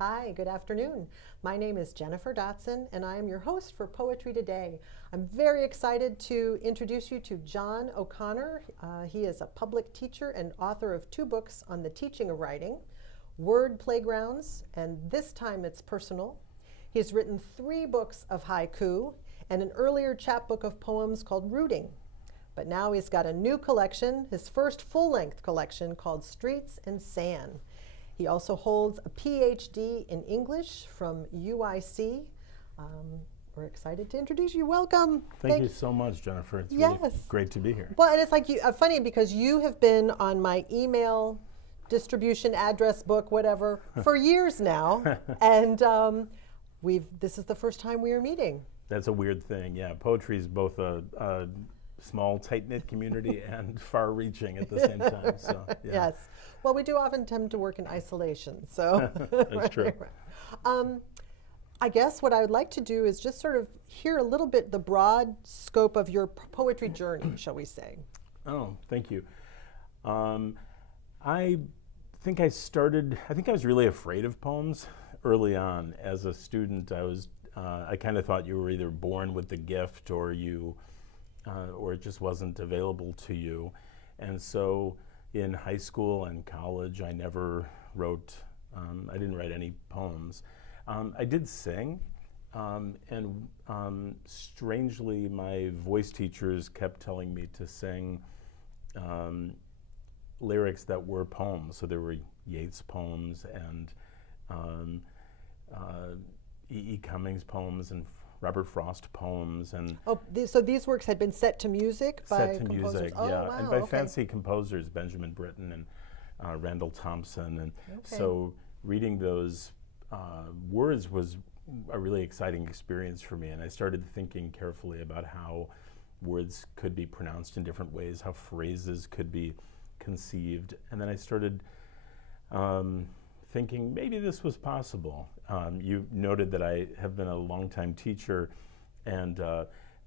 Hi, good afternoon. My name is Jennifer Dotson, and I am your host for Poetry Today. I'm very excited to introduce you to John O'Connor. He is a public teacher and author of 2 books on the teaching of writing, Word Playgrounds, and This Time It's Personal. He's written 3 books of haiku and an earlier chapbook of poems called Rooting. But now he's got a new collection, his first full-length collection called Streets and Sand. He also holds a PhD in English from UIC. We're excited to introduce you. Welcome. Thank you so much, Jennifer. It's yes. really great to be here. Well, and it's like funny because you have been on my email distribution address book, whatever, for years now, and this is the first time we are meeting. That's a weird thing. Yeah, poetry is both a small, tight-knit community and far-reaching at the same time. So, yeah. Yes. Well, we do often tend to work in isolation, so. That's true. I guess what I would like to do is just sort of hear a little bit the broad scope of your poetry journey, shall we say. Oh, thank you. I think I was really afraid of poems early on. As a student, I kind of thought you were either born with the gift or it just wasn't available to you. And so in high school and college, I never wrote, I didn't write any poems. I did sing, and strangely, my voice teachers kept telling me to sing lyrics that were poems. So there were Yeats poems and E. Cummings poems and Robert Frost poems. And so these works had been set to music by composers? Music, yeah, wow, and by fancy composers, Benjamin Britten and Randall Thompson. And so reading those words was a really exciting experience for me, and I started thinking carefully about how words could be pronounced in different ways, how phrases could be conceived, and then I started thinking maybe this was possible. You noted that I have been a longtime teacher, and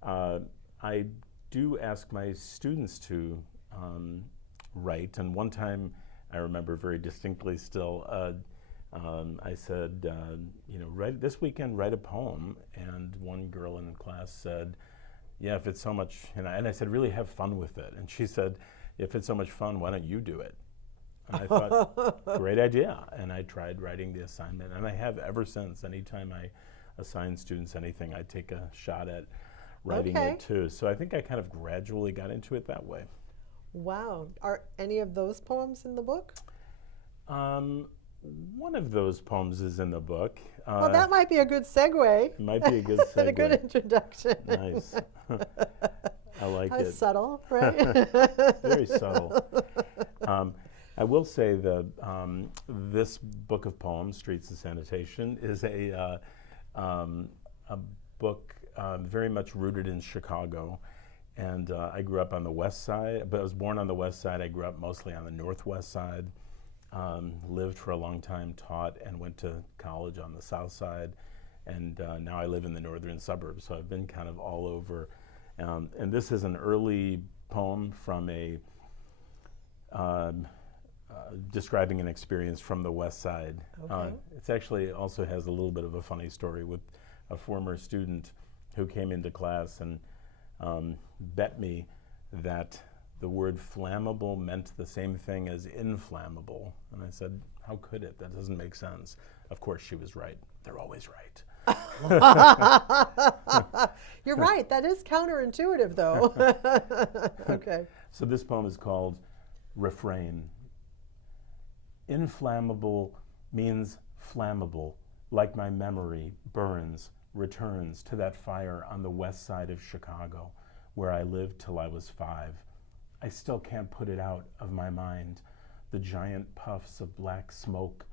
I do ask my students to write, and one time I remember very distinctly still, I said, this weekend write a poem, and one girl in class said, yeah, if it's so much, and I said, really have fun with it. And she said, if it's so much fun, why don't you do it? And I thought, great idea. And I tried writing the assignment, and I have ever since. Anytime I assign students anything, I take a shot at writing it too. So I think I kind of gradually got into it that way. Wow. Are any of those poems in the book? One of those poems is in the book. Well, that might be a good segue. It might be a good segue. And a good introduction. Nice. I like How it. subtle, right? Very subtle. I will say that this book of poems, Streets and Sanitation, is a book very much rooted in Chicago. And I grew up on the west side, but I was born on the west side. I grew up mostly on the northwest side. Lived for a long time, taught, and went to college on the south side. And now I live in the northern suburbs, so I've been kind of all over. And this is an early poem from describing an experience from the west side. It's actually also has a little bit of a funny story with a former student who came into class and bet me that the word flammable meant the same thing as inflammable. And I said, how could it? That doesn't make sense. Of course she was right. They're always right. You're right. That is counterintuitive, though. Okay. So this poem is called Refrain. Inflammable means flammable, like my memory burns, returns to that fire on the west side of Chicago, where I lived till I was 5. I still can't put it out of my mind, the giant puffs of black smoke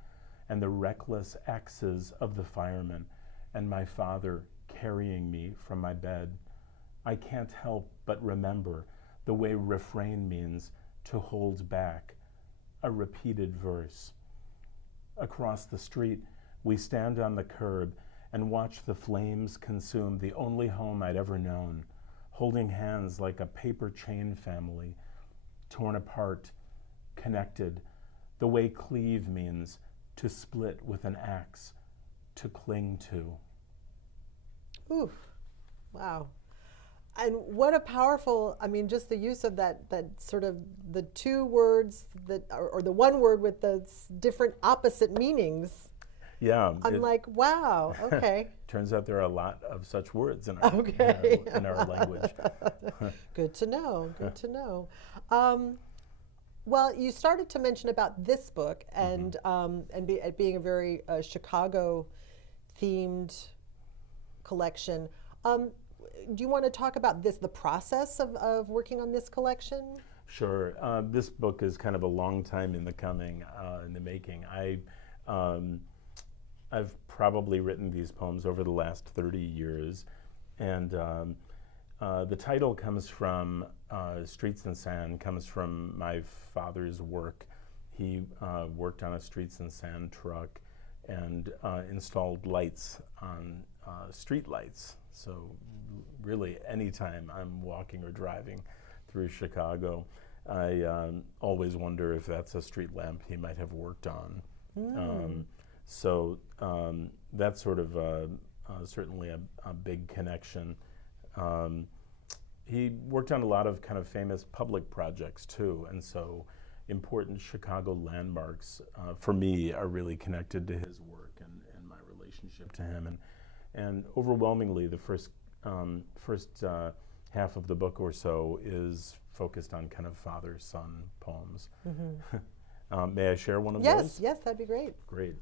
and the reckless axes of the firemen and my father carrying me from my bed. I can't help but remember the way refrain means to hold back, a repeated verse. Across the street, we stand on the curb and watch the flames consume the only home I'd ever known, holding hands like a paper chain family, torn apart, connected, the way cleave means to split with an axe, to cling to. Oof, wow. And what a powerful, I mean, just the use of that sort of the two words that, or the one word with the different opposite meanings. Yeah. I'm like, wow, okay. Turns out there are a lot of such words in in our language. Good to know, good to know. Well, you started to mention about this book and it being a very Chicago-themed collection. Do you want to talk about the process of working on this collection? Sure. This book is kind of a long time in the coming, in the making. I've probably written these poems over the last 30 years, and the title comes from Streets and Sand, comes from my father's work. He worked on a streets and sand truck and installed lights on street lights. So really, anytime I'm walking or driving through Chicago, I always wonder if that's a street lamp he might have worked on. So that's sort of certainly a big connection. He worked on a lot of kind of famous public projects too, and so important Chicago landmarks for me are really connected to his work and my relationship to him. And overwhelmingly, the first half of the book or so is focused on kind of father-son poems. May I share one of those? Yes, that'd be great. Great.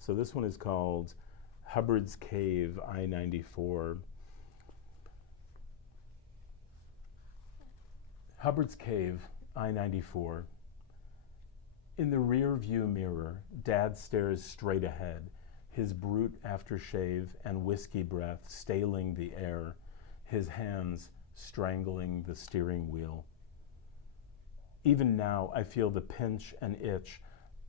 So this one is called Hubbard's Cave, I-94. Hubbard's Cave, I-94. In the rear view mirror, Dad stares straight ahead, his brute aftershave and whiskey breath staling the air, his hands strangling the steering wheel. Even now, I feel the pinch and itch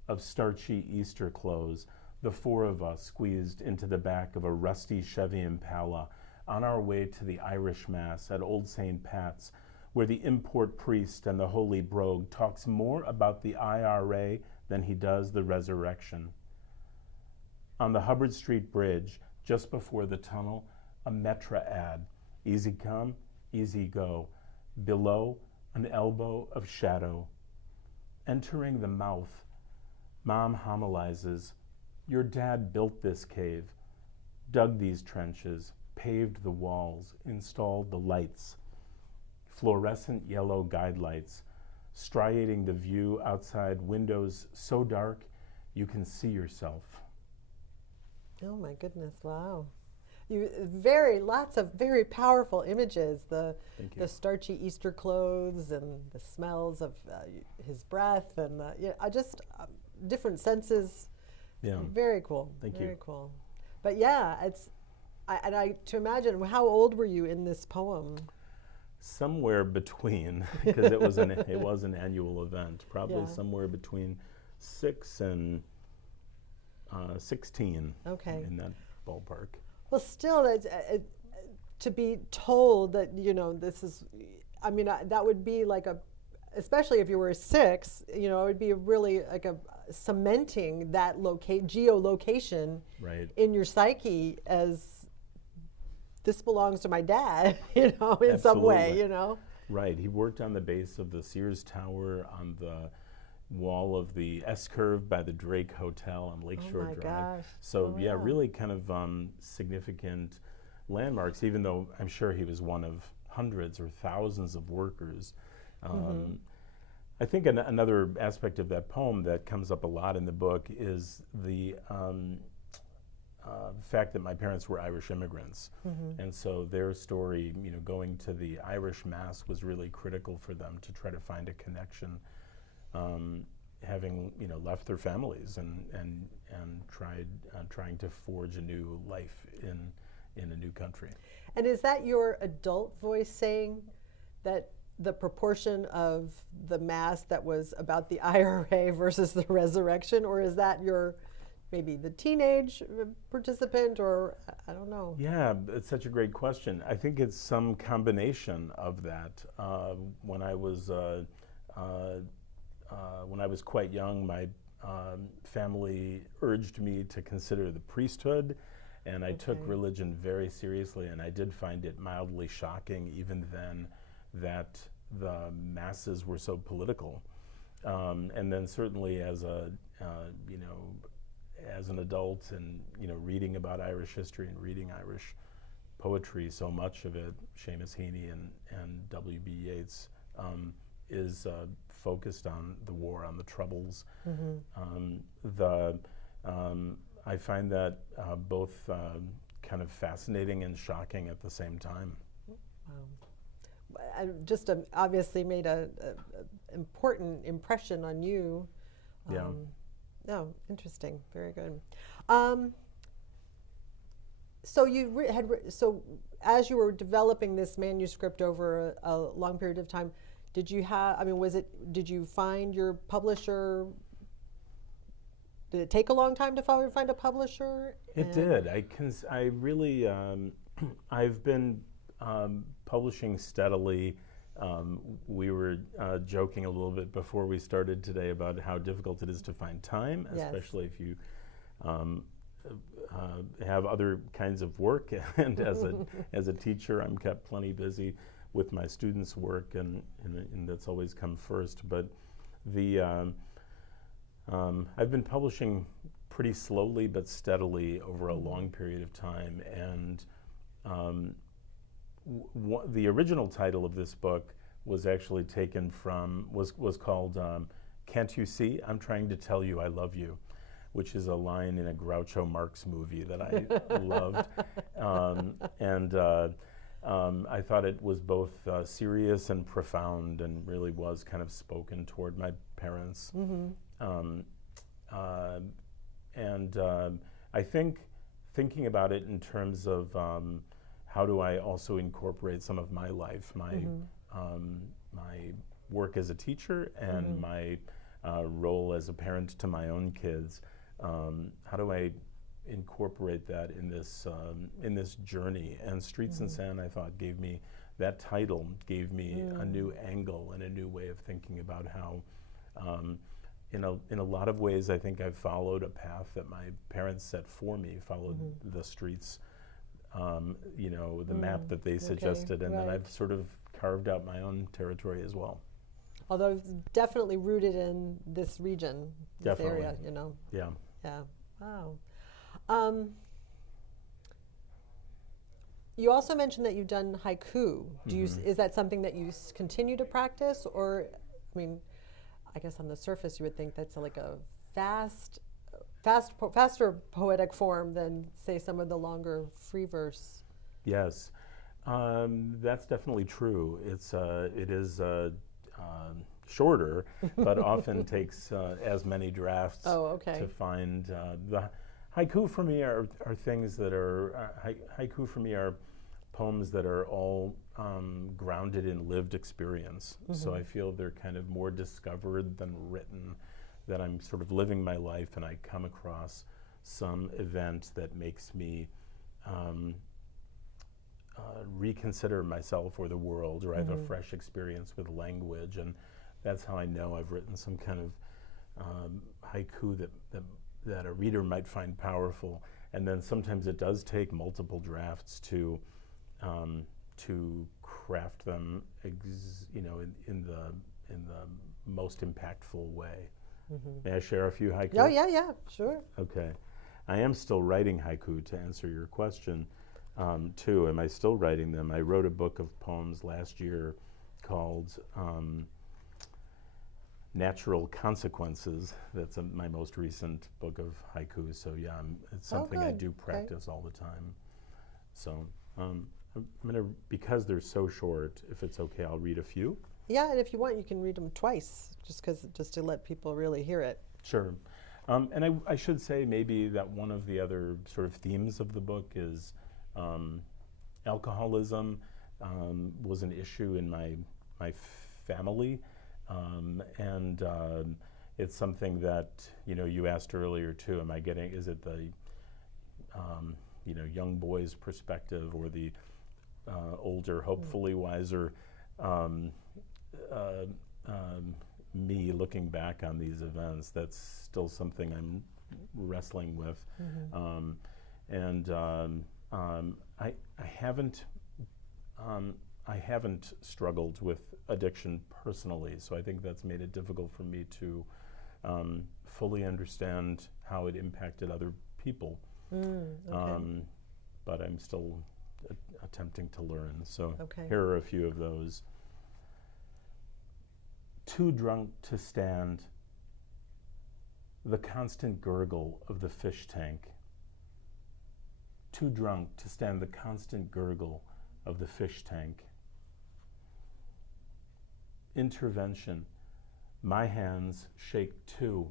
of starchy Easter clothes, the four of us squeezed into the back of a rusty Chevy Impala on our way to the Irish Mass at Old St. Pat's, where the import priest and the holy brogue talks more about the IRA than he does the resurrection. On the Hubbard Street Bridge, just before the tunnel, a Metra ad, easy come, easy go. Below, an elbow of shadow. Entering the mouth, Mom homilizes, your dad built this cave, dug these trenches, paved the walls, installed the lights. Fluorescent yellow guide lights, striating the view outside windows so dark you can see yourself. Oh my goodness, wow. Lots of very powerful images. The starchy Easter clothes and the smells of his breath and different senses. Yeah. Very cool. Thank you. Very cool. But yeah, to imagine, how old were you in this poem? Somewhere between, because it was an annual event, probably somewhere between 6 and 16. Okay. In that ballpark. Well, still, to be told that, this is, that would be like especially if you were 6, it would be really like a cementing that geolocation in your psyche as this belongs to my dad, in Absolutely. some way, Right. He worked on the base of the Sears Tower, on the wall of the S-curve by the Drake Hotel on Lakeshore Drive. Gosh. So really kind of significant landmarks, even though I'm sure he was one of hundreds or thousands of workers. I think another aspect of that poem that comes up a lot in the book is the fact that my parents were Irish immigrants. And so their story, going to the Irish Mass was really critical for them to try to find a connection. Having left their families and trying to forge a new life in a new country. And is that your adult voice saying that the proportion of the Mass that was about the IRA versus the resurrection, or is that maybe the teenage participant, or I don't know? Yeah, it's such a great question. I think it's some combination of that. When I was quite young, my family urged me to consider the priesthood, and I took religion very seriously, and I did find it mildly shocking even then that the masses were so political. And then certainly as a, as an adult and, reading about Irish history and reading Irish poetry, so much of it, Seamus Heaney and W.B. Yeats, is focused on the war, on the Troubles. I find that both kind of fascinating and shocking at the same time. I just obviously made a important impression on you. Yeah. No, interesting. Very good. So so as you were developing this manuscript over a long period of time, did you have? I mean, did you find your publisher? Did it take a long time to find a publisher? It did. I really, I've been publishing steadily. We were joking a little bit before we started today about how difficult it is to find time, especially if you have other kinds of work. And as a teacher, I'm kept plenty busy with my students' work, and that's always come first. But I've been publishing pretty slowly but steadily over a long period of time, and the original title of this book was actually taken from, was called Can't You See? I'm Trying to Tell You I Love You, which is a line in a Groucho Marx movie that I loved. I thought it was both serious and profound, and really was kind of spoken toward my parents. I think thinking about it in terms of how do I also incorporate some of my life, my work as a teacher and my role as a parent to my own kids. How do I incorporate that in this journey? And Streets and Sand, I thought, gave me that title, gave me a new angle and a new way of thinking about how, in a lot of ways, I think I've followed a path that my parents set for me, followed the streets, the map that they suggested, and then I've sort of carved out my own territory as well. Although definitely rooted in this region, this area, Yeah. Yeah. Wow. You also mentioned that you've done haiku. Is that something that you continue to practice, or, I mean, I guess on the surface you would think that's like a faster poetic form than, say, some of the longer free verse. Yes, that's definitely true. It is shorter, but often takes as many drafts to find. The haiku for me are things that are, haiku for me are poems that are all grounded in lived experience. So I feel they're kind of more discovered than written, that I'm sort of living my life and I come across some event that makes me reconsider myself or the world, or I have a fresh experience with language, and that's how I know I've written some kind of haiku that a reader might find powerful. And then sometimes it does take multiple drafts to craft them, in the most impactful way. May I share a few haiku? Oh, yeah, sure. Okay. I am still writing haiku, to answer your question, too. Am I still writing them? I wrote a book of poems last year called Natural Consequences. That's my most recent book of haiku. So yeah, it's something I do practice all the time. So I'm gonna, because they're so short, if it's okay, I'll read a few. Yeah, and if you want, you can read them twice, just to let people really hear it. Sure. And I should say maybe that one of the other sort of themes of the book is alcoholism was an issue in my family, and it's something that, you asked earlier too, is it the young boy's perspective, or the older, hopefully wiser me looking back on these events. That's still something I'm wrestling with. I haven't struggled with addiction personally, so I think that's made it difficult for me to fully understand how it impacted other people. Okay. But I'm still attempting to learn. So Okay. here are a few of those. Too drunk to stand, the constant gurgle of the fish tank. Too drunk to stand the constant gurgle of the fish tank. Intervention, my hands shake too.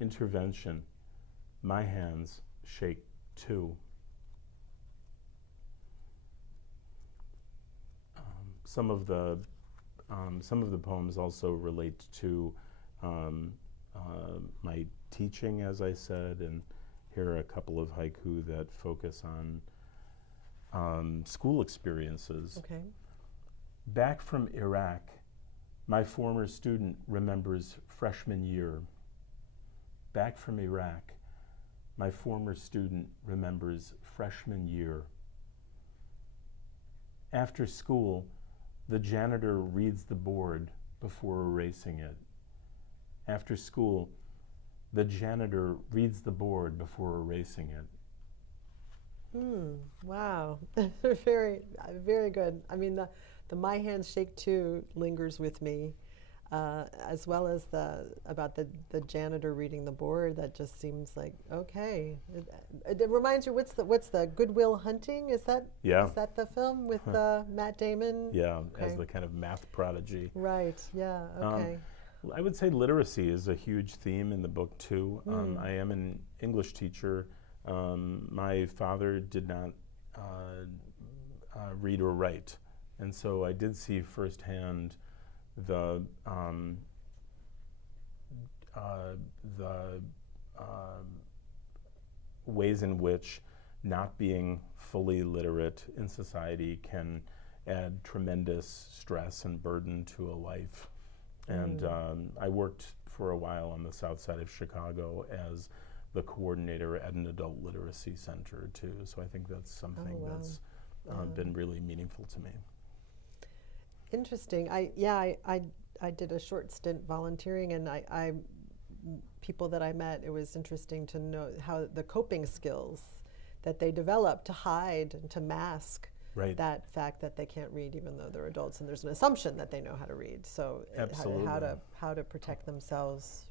Intervention, my hands shake too. Some of the poems also relate to my teaching, as I said, and here are a couple of haiku that focus on school experiences. Okay. Back from Iraq, my former student remembers freshman year. Back from Iraq, my former student remembers freshman year. After school, the janitor reads the board before erasing it. After school, the janitor reads the board before erasing it. Wow. Very, very good. I mean, the my hands shake too lingers with me, as well as about the janitor reading the board. That just seems like, okay. It reminds you, what's the Good Will Hunting? Is that the film with Matt Damon? Yeah, Okay. as the kind of math prodigy. Right. Yeah. Okay. I would say literacy is a huge theme in the book too. I am an English teacher. My father did not read or write, and so I did see firsthand the ways in which not being fully literate in society can add tremendous stress and burden to a life. And I worked for a while on the south side of Chicago as the coordinator at an adult literacy center too. So I think that's something that's been really meaningful to me. Interesting. I did a short stint volunteering, and I people that I met, it was interesting to know how the coping skills that they develop to hide and to mask that fact that they can't read, even though they're adults, and there's an assumption that they know how to read. So how to protect themselves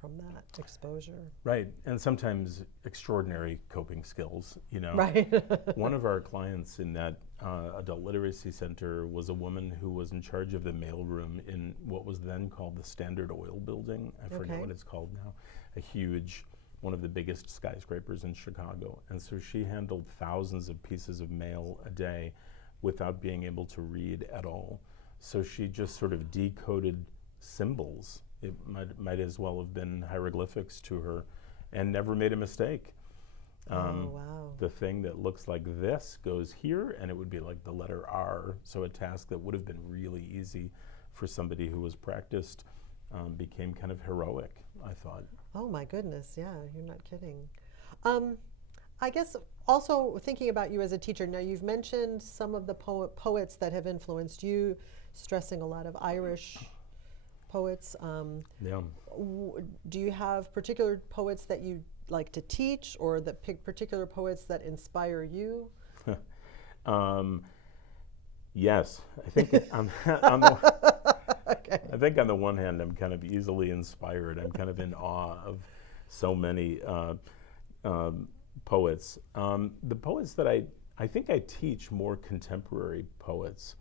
from that exposure. Right, and sometimes extraordinary coping skills, you know. Right. One of our clients in that adult literacy center was a woman who was in charge of the mailroom in what was then called the Standard Oil Building. I forget what it's called now. A huge, one of the biggest skyscrapers in Chicago. And so she handled thousands of pieces of mail a day without being able to read at all. So she just sort of decoded symbols. It might as well have been hieroglyphics to her, and never made a mistake. The thing that looks like this goes here, and it would be like the letter R. So a task that would have been really easy for somebody who was practiced became kind of heroic, I thought. Oh my goodness, yeah, you're not kidding. I guess also thinking about you as a teacher, now you've mentioned some of the poets that have influenced you, stressing a lot of Irish poets. Do you have particular poets that you like to teach, or the particular poets that inspire you? Yes, I think on the one hand, I'm kind of easily inspired. I'm kind of in awe of so many poets. The poets that I think I teach more contemporary poets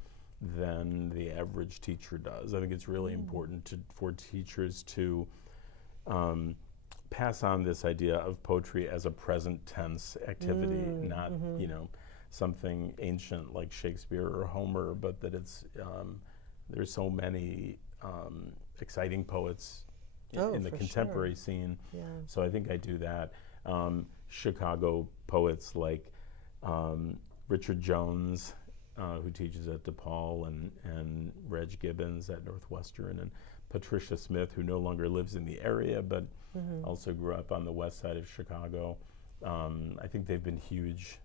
than the average teacher does. I think it's really important for teachers to pass on this idea of poetry as a present tense activity, not something ancient like Shakespeare or Homer, but that it's there's so many exciting poets in the contemporary scene. Yeah. So I think I do that. Chicago poets like Richard Jones, who teaches at DePaul, and Reg Gibbons at Northwestern, and Patricia Smith, who no longer lives in the area, but also grew up on the west side of Chicago. I think they've been huge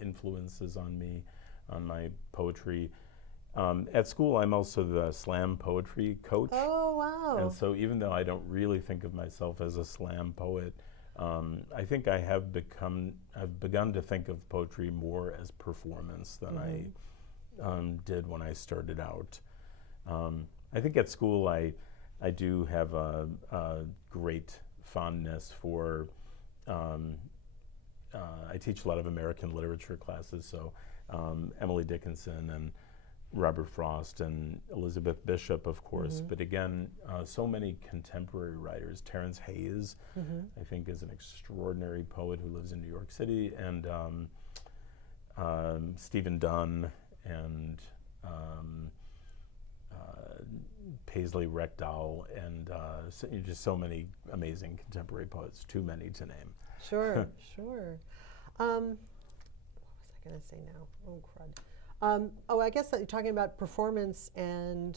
influences on me, on my poetry. At school, I'm also the slam poetry coach. Oh, wow. And so even though I don't really think of myself as a slam poet, I think I've begun to think of poetry more as performance than I did when I started out. I think at school I do have a great fondness for, I teach a lot of American literature classes, so Emily Dickinson and Robert Frost and Elizabeth Bishop, of course, but again, so many contemporary writers. Terrence Hayes, I think, is an extraordinary poet who lives in New York City, and Stephen Dunn, and Paisley Rekdal, and just so many amazing contemporary poets, too many to name. Sure, sure. What was I going to say now? Oh, crud. I guess that you're talking about performance, and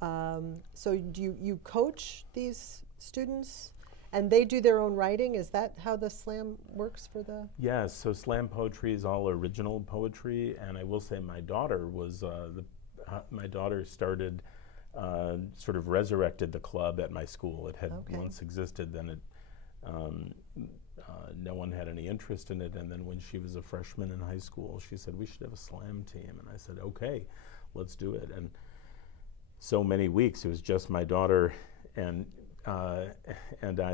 so do you coach these students, and they do their own writing? Is that how the slam works for the? Yes, so slam poetry is all original poetry, and I will say my daughter was my daughter started, sort of resurrected the club at my school. It had once existed, then it. No one had any interest in it, and then when she was a freshman in high school, she said, we should have a slam team, and I said, okay, let's do it. And so many weeks, it was just my daughter and I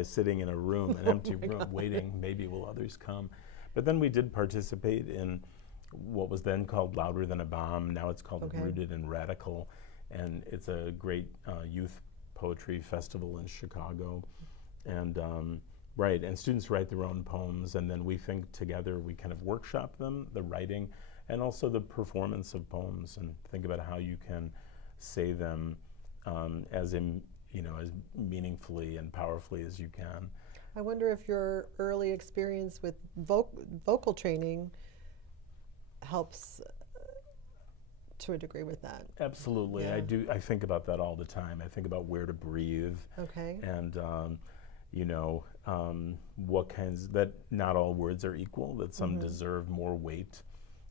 sitting in a room, an empty room, waiting, maybe will others come. But then we did participate in what was then called Louder Than a Bomb. Now it's called Rooted and Radical, and it's a great youth poetry festival in Chicago. And right, and students write their own poems, and then we think together, we kind of workshop them, the writing, and also the performance of poems, and think about how you can say them as meaningfully and powerfully as you can. I wonder if your early experience with vocal training helps to a degree with that. Absolutely, Yeah. I think about that all the time. I think about where to breathe. Okay. And what kinds, that not all words are equal, that some deserve more weight.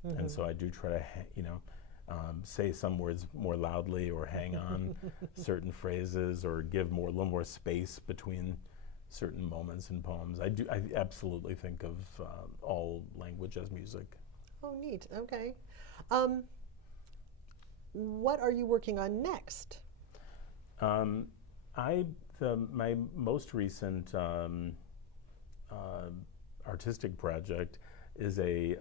And so I do try to, say some words more loudly, or hang on certain phrases, or give a little more space between certain moments in poems. I absolutely think of all language as music. Oh, neat. Okay. What are you working on next? My most recent artistic project is a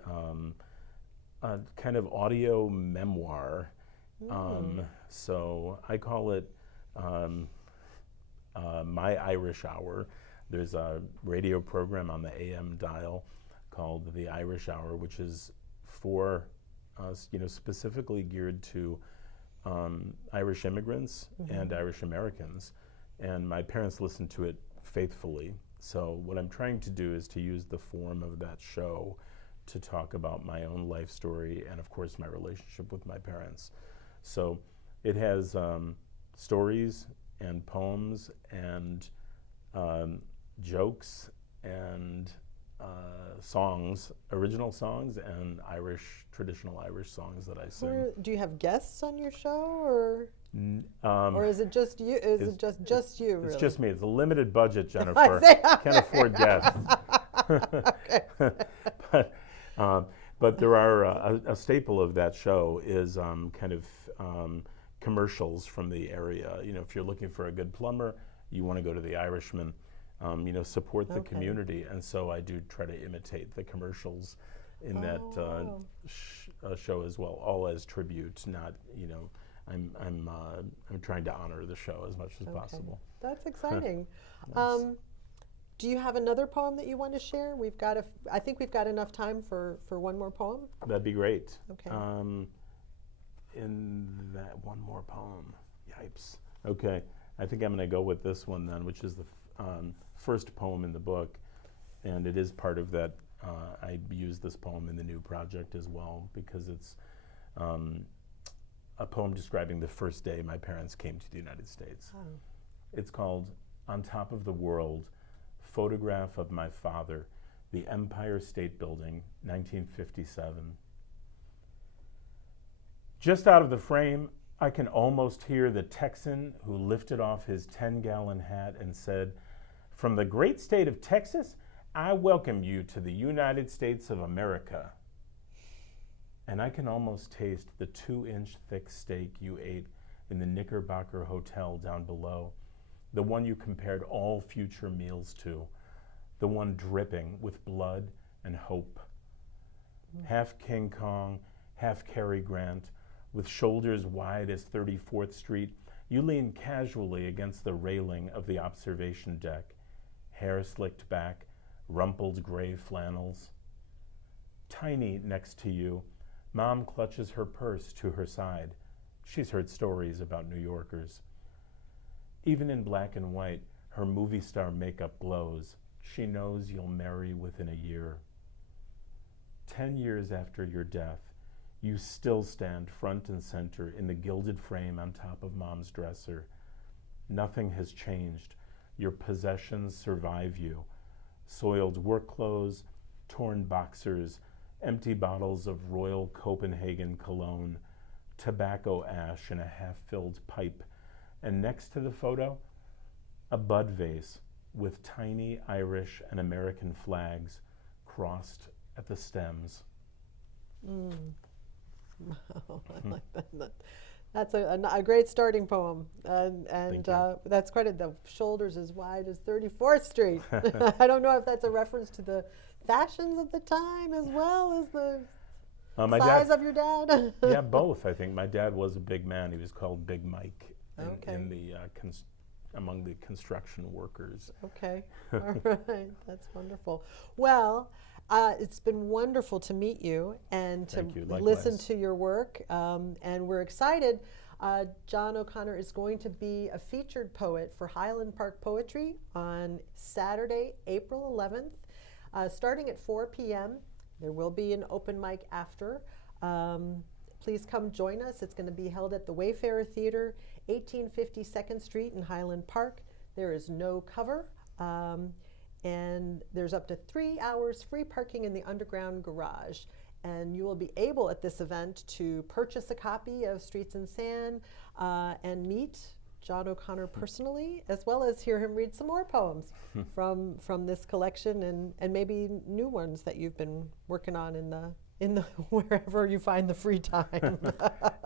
kind of audio memoir. So I call it My Irish Hour. There's a radio program on the AM dial called The Irish Hour, which is for specifically geared to Irish immigrants and Irish Americans. And my parents listened to it faithfully. So what I'm trying to do is to use the form of that show to talk about my own life story, and of course my relationship with my parents. So it has stories and poems and jokes and songs, original songs, and traditional Irish songs that I sing. Do you have guests on your show, or is it just you? Just you? Really? It's just me. It's a limited budget, Jennifer. Can't afford guests. But there are a staple of that show is kind of commercials from the area. If you're looking for a good plumber, you want to go to the Irishman. Support the community, and so I do try to imitate the commercials in that show as well, all as tribute. Not, I'm trying to honor the show as much as possible. That's exciting. Nice. Do you have another poem that you want to share? I think we've got enough time for one more poem. That'd be great. Okay. In that one more poem, yipes. Okay, I think I'm going to go with this one then, which is the first poem in the book, and it is part of that. I use this poem in the new project as well, because it's a poem describing the first day my parents came to the United States. Oh. It's called On Top of the World, Photograph of My Father, the Empire State Building, 1957. Just out of the frame, I can almost hear the Texan who lifted off his 10-gallon hat and said, "From the great state of Texas, I welcome you to the United States of America." And I can almost taste the 2-inch thick steak you ate in the Knickerbocker Hotel down below, the one you compared all future meals to, the one dripping with blood and hope. Half King Kong, half Cary Grant, with shoulders wide as 34th Street, you lean casually against the railing of the observation deck, hair slicked back, rumpled gray flannels. Tiny next to you, Mom clutches her purse to her side. She's heard stories about New Yorkers. Even in black and white, her movie star makeup glows. She knows you'll marry within a year. 10 years after your death, you still stand front and center in the gilded frame on top of Mom's dresser. Nothing has changed. Your possessions survive you. Soiled work clothes, torn boxers, empty bottles of Royal Copenhagen cologne, tobacco ash in a half-filled pipe, and next to the photo, a bud vase with tiny Irish and American flags crossed at the stems. Wow, I like that. That's a great starting poem, and that's quite the shoulders as wide as 34th Street. I don't know if that's a reference to the fashions of the time as well as the size of your dad. Yeah, both. I think my dad was a big man. He was called Big Mike in the among the construction workers. Okay, all right, that's wonderful. Well, it's been wonderful to meet you and to listen to your work, and we're excited. John O'Connor is going to be a featured poet for Highland Park Poetry on Saturday, April 11th, starting at 4 p.m. There will be an open mic after. Please come join us. It's going to be held at the Wayfarer Theater, 1850 2nd Street in Highland Park. There is no cover, and there's up to 3 hours free parking in the underground garage. And you will be able at this event to purchase a copy of Streets and Sand and meet John O'Connor personally, as well as hear him read some more poems from this collection and maybe new ones that you've been working on in the wherever you find the free time.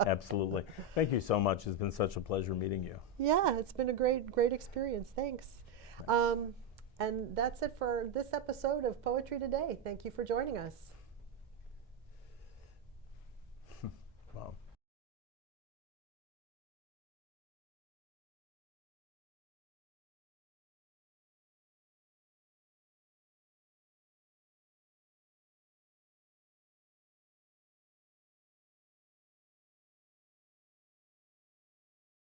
Absolutely. Thank you so much. It's been such a pleasure meeting you. Yeah, it's been a great experience. Thanks. And that's it for this episode of Poetry Today. Thank you for joining us. Wow.